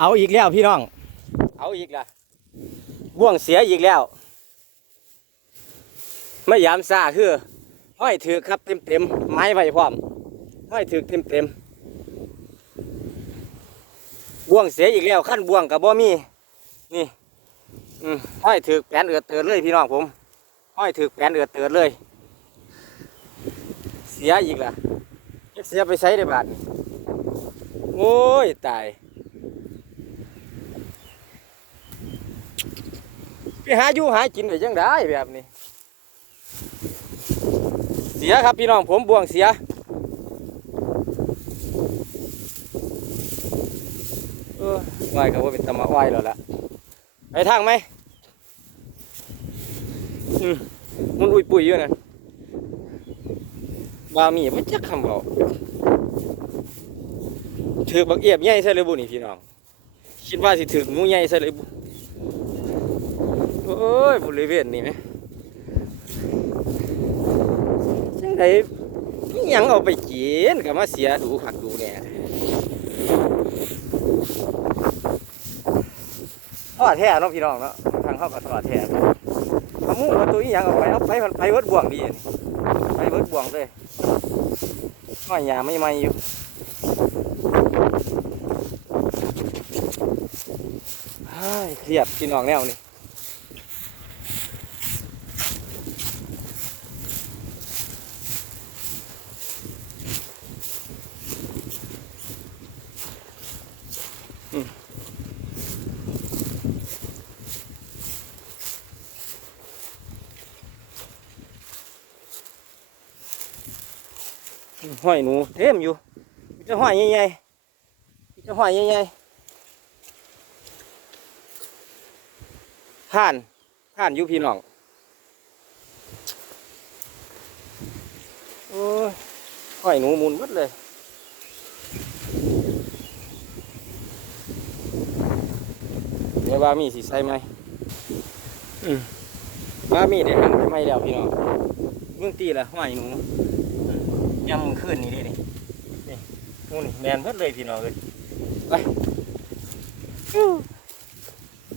เอาอีกแล้วพี่น้อง เอาอีกละบ่วงเสียอีกแล้ว ไม่ยามซาคือห้อยถือครับเต็มเต็มไม้ไว้พร้อมห้อยถือเต็มเต็มๆบ่วงเสียอีกแล้วขั้นบ่วงกับบ่มี นี่ห้อยถือแปนเอือดเตือนเลยพี่น้องผมห้อยถือแปนเอือดเตือนเลย เสียอีกละเสียไปใช้ได้บาทนี่โอ้ยตาย ไป หาอยู่หากินไปยังได้แบบนี้ เสียครับพี่น้องผมบ่วงเสียเออไหวก็ว่าเป็นตะมะไหวแล้วล่ะไปทางไหมอืมมันอุ้ยปุ๋ยอยู่นั่นบามีไม่จักคำบอกถือบักเอียบใหญ่ใช่เลยบุนี่พี่น้อง คิดว่าสิถึงงูใหญ่ใช่เลยบุ โอ้ยบริเวณนี้ไหมจังไดนี่ยังเอาไปกินก็มาเสียดูหักดูแหน่ทอดแท้เนาะพี่น้องเนาะทางเข้ากับทอดแท้ขมูว่าตัวยังเอาไปเอาไปไปเวิร์ดบ่วงดีไปเวิร์ดบ่วงเลยน้อยหยาไม่ไม่อยู่เฮ้ยเครียดพี่น้องแนวนี่ ห้อยหนูเต็มอยู่มีแต่ห้อยใหญ่ๆมีแต่ห้อยใหญ่ๆผ่านผ่านอยู่พี่น้องโอ้ยห้อยหนูหมุนหมดเลยเดี๋ยวว่ามีสิใส่ไหมอืมว่ามีได้หันไปไหมแล้วพี่น้องเมื่อตีละห้อยหนู ยำมือขึ้นนี่ดินี่นี่นู่นนี่แมนเพิ่เลยพี่น้องเลยไป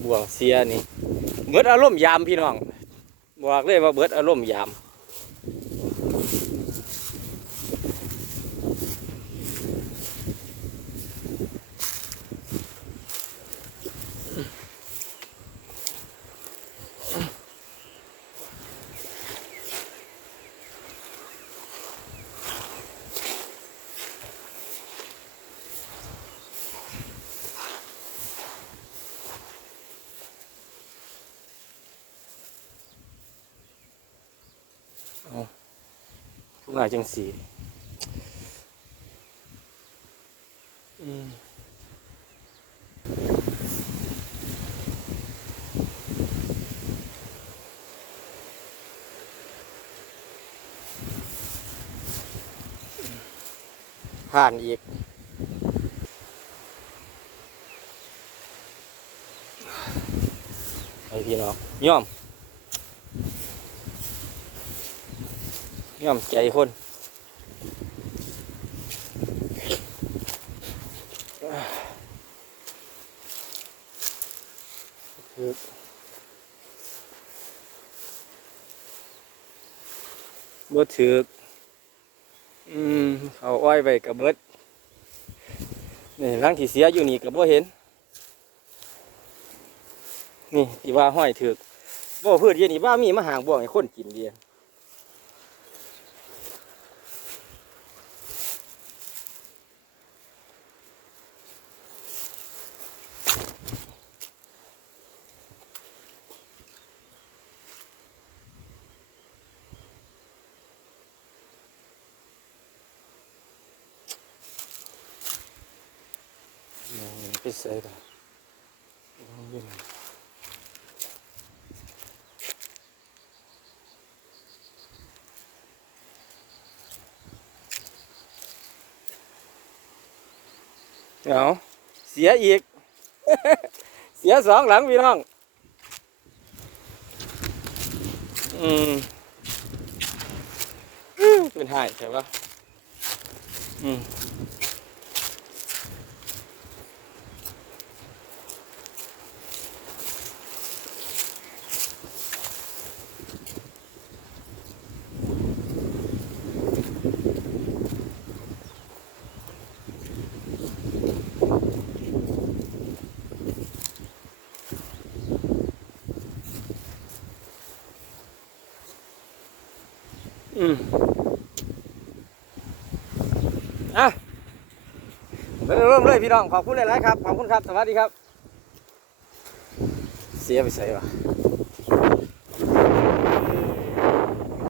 บ่วงเสียนี่เบิดอารมณ์ยามพี่น้องบอกเลยว่าเบิดอารมณ์ยาม ว่ายจังสีอืมผ่านอีก ไอพี่น้องย่อม ย่อมใจคนคือบ่ถืออืมเอาอ้อยไปกับเบิดนี่ร่างที่เสียอยู่นี่กับบ่เห็น นี่ที่ว่าห้อยถือบ่พืชเย็นนี่ว่ามีมาหางบ่วงให้คนกินเดียไปใส่ละเอาเสียอีกเสียสองหลังพี่น้อง อืมอื้อเป็นไห้ใช่ปะอืม อืมอะเริ่มเริ่มเลยพี่น้อง ขอบคุณหลายๆครับ ขอบคุณครับ สวัสดีครับ เสียไปใส่ปะ